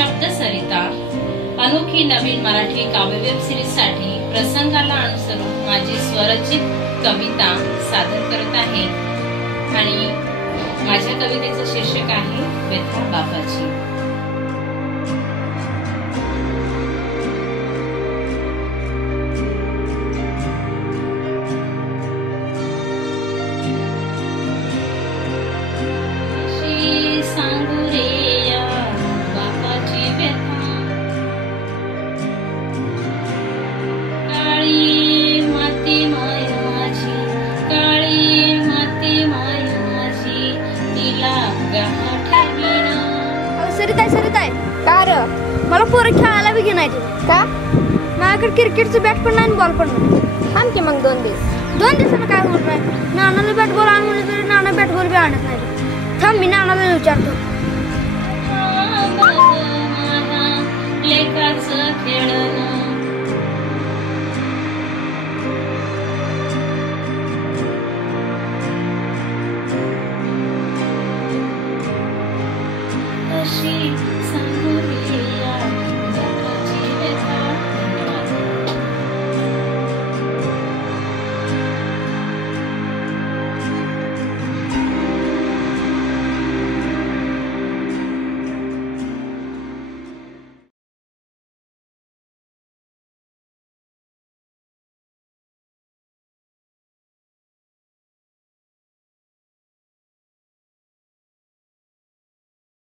शब्द सरिता अनोखी नवीन मराठी काव्य वेब सिरीज साठी प्रसंगाला अनुसरून माझी स्वरचित कविता सादर करत आहे आणि माझ्या कवितेचं शीर्षक आहे व्यथा बापाची। सरिताय का रे? मला पोरं खेळायला बी घेणार का? माझ्याकडे क्रिकेटचं बॅट पण नाही, बॉल पण नाही। थांब की मग 2 दिवसानं काय होत नाही। नानाला बॅट बॉल आण म्हणलं तरी नाना बॅट बॉल बी आणत नाही। थांब मी नानाला विचारतो। कशी